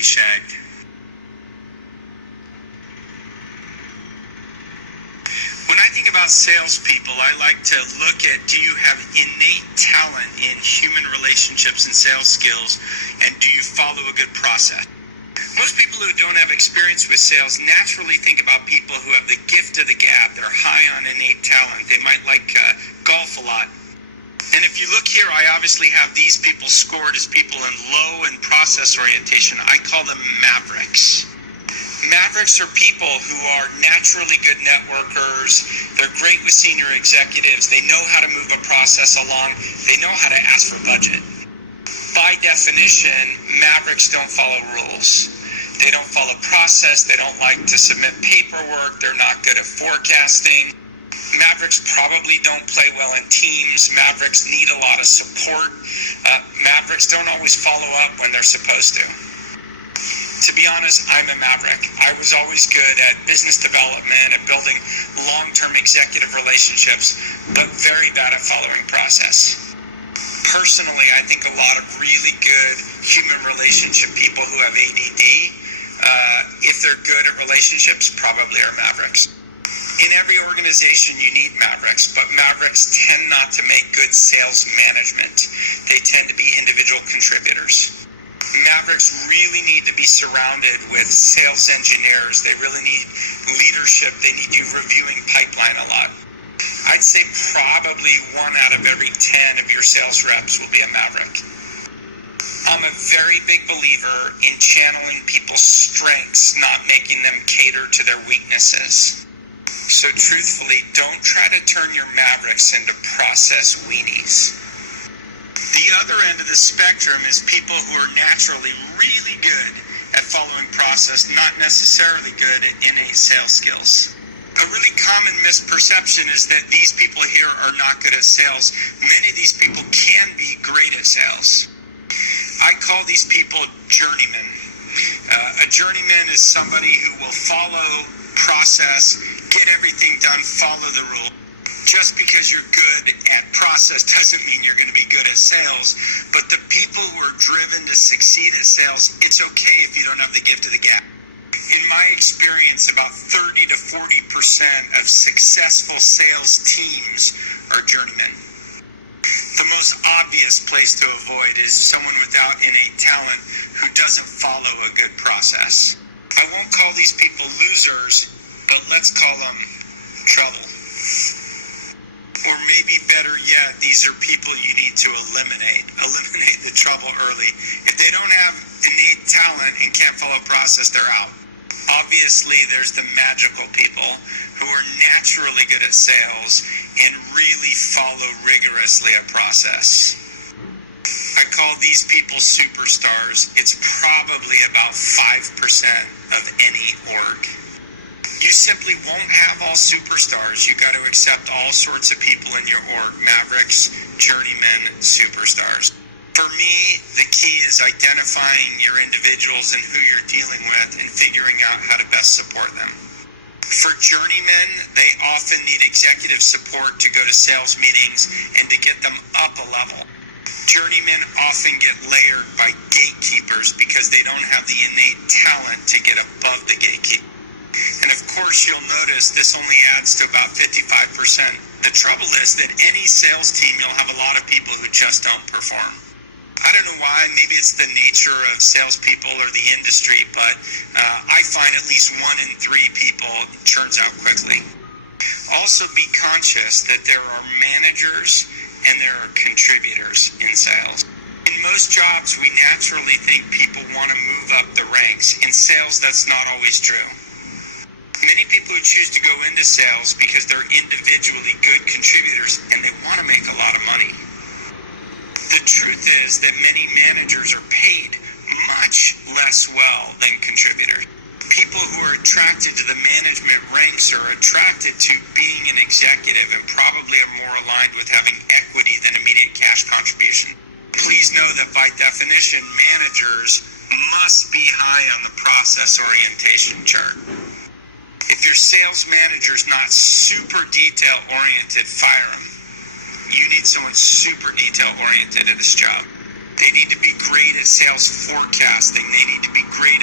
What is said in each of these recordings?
be shagged. When I think about salespeople, I like to look at, do you have innate talent in human relationships and sales skills, and do you follow a good process? Most people who don't have experience with sales naturally think about people who have the gift of the gab. They're high on innate talent. They might like golf a lot. And if you look here, I obviously have these people scored as people in low and process orientation. I call them mavericks. Mavericks are people who are naturally good networkers. They're great with senior executives. They know how to move a process along. They know how to ask for budget. By definition, mavericks don't follow rules. They don't follow process. They don't like to submit paperwork. They're not good at forecasting. Mavericks probably don't play well in teams. Mavericks need a lot of support. Mavericks don't always follow up when they're supposed to. To be honest, I'm a maverick. I was always good at business development and building long-term executive relationships, but very bad at following process. Personally, I think a lot of really good human relationship people who have ADD, if they're good at relationships, probably are mavericks. In every organization, you need mavericks, but mavericks tend not to make good sales management. They tend to be individual contributors. Mavericks really need to be surrounded with sales engineers. They really need leadership. They need you reviewing pipeline a lot. I'd say probably 1 out of every 10 of your sales reps will be a maverick. I'm a very big believer in channeling people's strengths, not making them cater to their weaknesses. So truthfully, don't try to turn your mavericks into process weenies. The other end of the spectrum is people who are naturally really good at following process, not necessarily good at innate sales skills. A really common misperception is that these people here are not good at sales. Many of these people can be great at sales. I call these people journeymen. A journeyman is somebody who will follow process, get everything done, follow the rule. Just because you're good at process doesn't mean you're going to be good at sales. But the people who are driven to succeed at sales, it's okay if you don't have the gift of the gab. In my experience, about 30 to 40% of successful sales teams are journeymen. The most obvious place to avoid is someone without innate talent who doesn't follow a good process. I won't call these people losers, but let's call them trouble. Or maybe better yet, these are people you need to eliminate. Eliminate the trouble early. If they don't have innate talent and can't follow process, they're out. Obviously, there's the magical people who are naturally good at sales and really follow rigorously a process. I call these people superstars. It's probably about 5% of any org. You simply won't have all superstars. You got to accept all sorts of people in your org. Mavericks, journeymen, superstars. For me, the key is identifying your individuals and who you're dealing with and figuring out how to best support them. For journeymen, they often need executive support to go to sales meetings and to get them up a level. Journeymen often get layered by gatekeepers because they don't have the innate talent to get above the gatekeeper. And of course, you'll notice this only adds to about 55%. The trouble is that any sales team, you'll have a lot of people who just don't perform. I don't know why. Maybe it's the nature of salespeople or the industry, but I find at least 1 in 3 people churns out quickly. Also, be conscious that there are managers and there are contributors in sales. In most jobs, we naturally think people want to move up the ranks. In sales, that's not always true. Many people who choose to go into sales because they're individually good contributors and they want to make a lot of money. The truth is that many managers are paid much less well than contributors. People who are attracted to the management ranks are attracted to being an executive and probably are more aligned with having equity than immediate cash contribution. Please know that by definition, managers must be high on the process orientation chart. If your sales manager is not super detail-oriented, fire them. You need someone super detail-oriented at this job. They need to be great at sales forecasting. They need to be great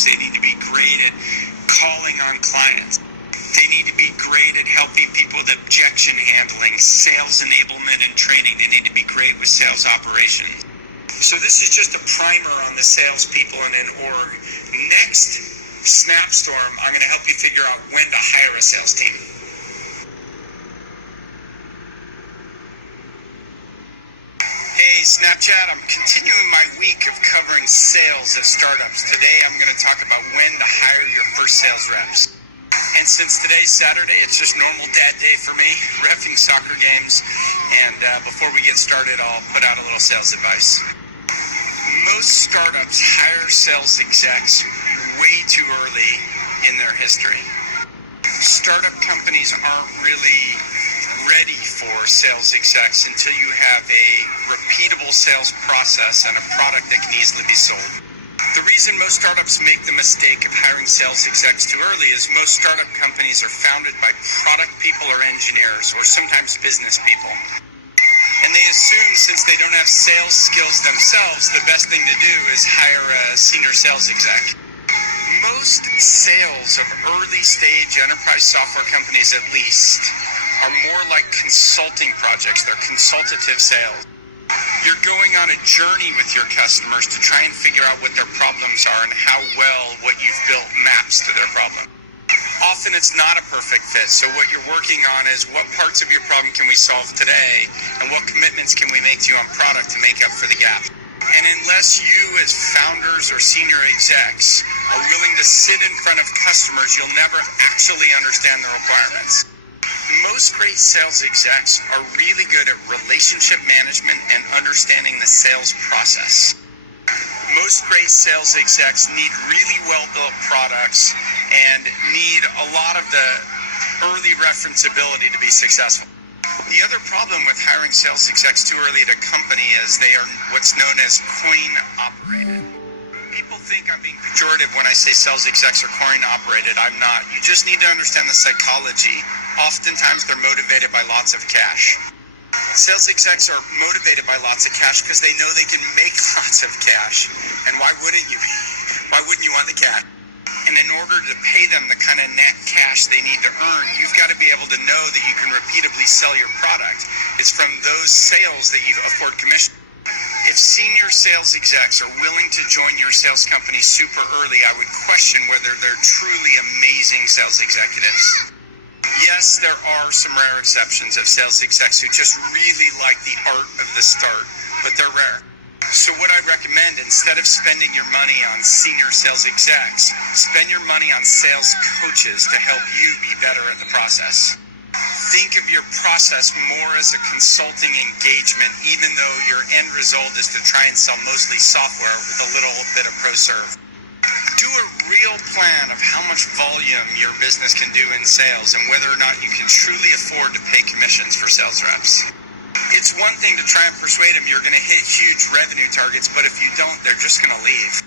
interviews. They need to be great at calling on clients. They need to be great at helping people with objection handling, sales enablement, and training. They need to be great with sales operations. So this is just a primer on the salespeople in an org. Next Snapstorm, I'm going to help you figure out when to hire a sales team. Hey, Snapchat, I'm continuing my week of covering sales at startups. Today, I'm going to talk about when to hire your first sales reps. And since today's Saturday, it's just normal dad day for me, reffing soccer games. And before we get started, I'll put out a little sales advice. Most startups hire sales execs way too early in their history. Startup companies aren't really ready for sales execs until you have a repeatable sales process and a product that can easily be sold. The reason most startups make the mistake of hiring sales execs too early is most startup companies are founded by product people or engineers or sometimes business people. And they assume since they don't have sales skills themselves, the best thing to do is hire a senior sales exec. Most sales of early stage enterprise software companies at least are more like consulting projects. They're consultative sales. You're going on a journey with your customers to try and figure out what their problems are and how well what you've built maps to their problem. Often it's not a perfect fit, so what you're working on is what parts of your problem can we solve today and what commitments can we make to you on product to make up for the gap. And unless you as founders or senior execs are willing to sit in front of customers, you'll never actually understand the requirements. Most great sales execs are really good at relationship management and understanding the sales process. Most great sales execs need really well-built products and need a lot of the early referenceability to be successful. The other problem with hiring sales execs too early at a company is they are what's known as coin-operated. People think I'm being pejorative when I say sales execs are coin-operated. I'm not. You just need to understand the psychology. Oftentimes they're motivated by lots of cash. Sales execs are motivated by lots of cash because they know they can make lots of cash. And why wouldn't you? Why wouldn't you want the cash? And in order to pay them the kind of net cash they need to earn, you've got to be able to know that you can repeatably sell your product. It's from those sales that you afford commission. If senior sales execs are willing to join your sales company super early, I would question whether they're truly amazing sales executives. Yes, there are some rare exceptions of sales execs who just really like the art of the start, but they're rare. So what I recommend, instead of spending your money on senior sales execs, spend your money on sales coaches to help you be better at the process. Think of your process more as a consulting engagement, even though your end result is to try and sell mostly software with a little bit of pro-serve. Do a real plan of how much volume your business can do in sales and whether or not you can truly afford to pay commissions for sales reps. It's one thing to try and persuade them you're going to hit huge revenue targets, but if you don't, they're just going to leave.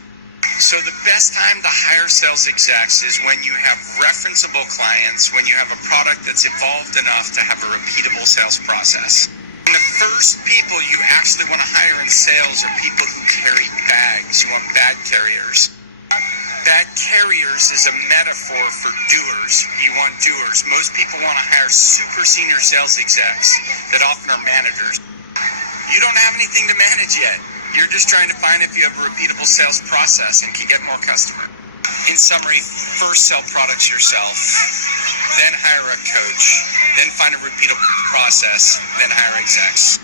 So the best time to hire sales execs is when you have referenceable clients, when you have a product that's evolved enough to have a repeatable sales process. And the first people you actually want to hire in sales are people who carry bags. You want bag carriers. Bag carriers is a metaphor for doers. You want doers. Most people want to hire super senior sales execs that often are managers. You don't have anything to manage yet. You're just trying to find if you have a repeatable sales process and can get more customers. In summary, first sell products yourself, then hire a coach, then find a repeatable process, then hire execs.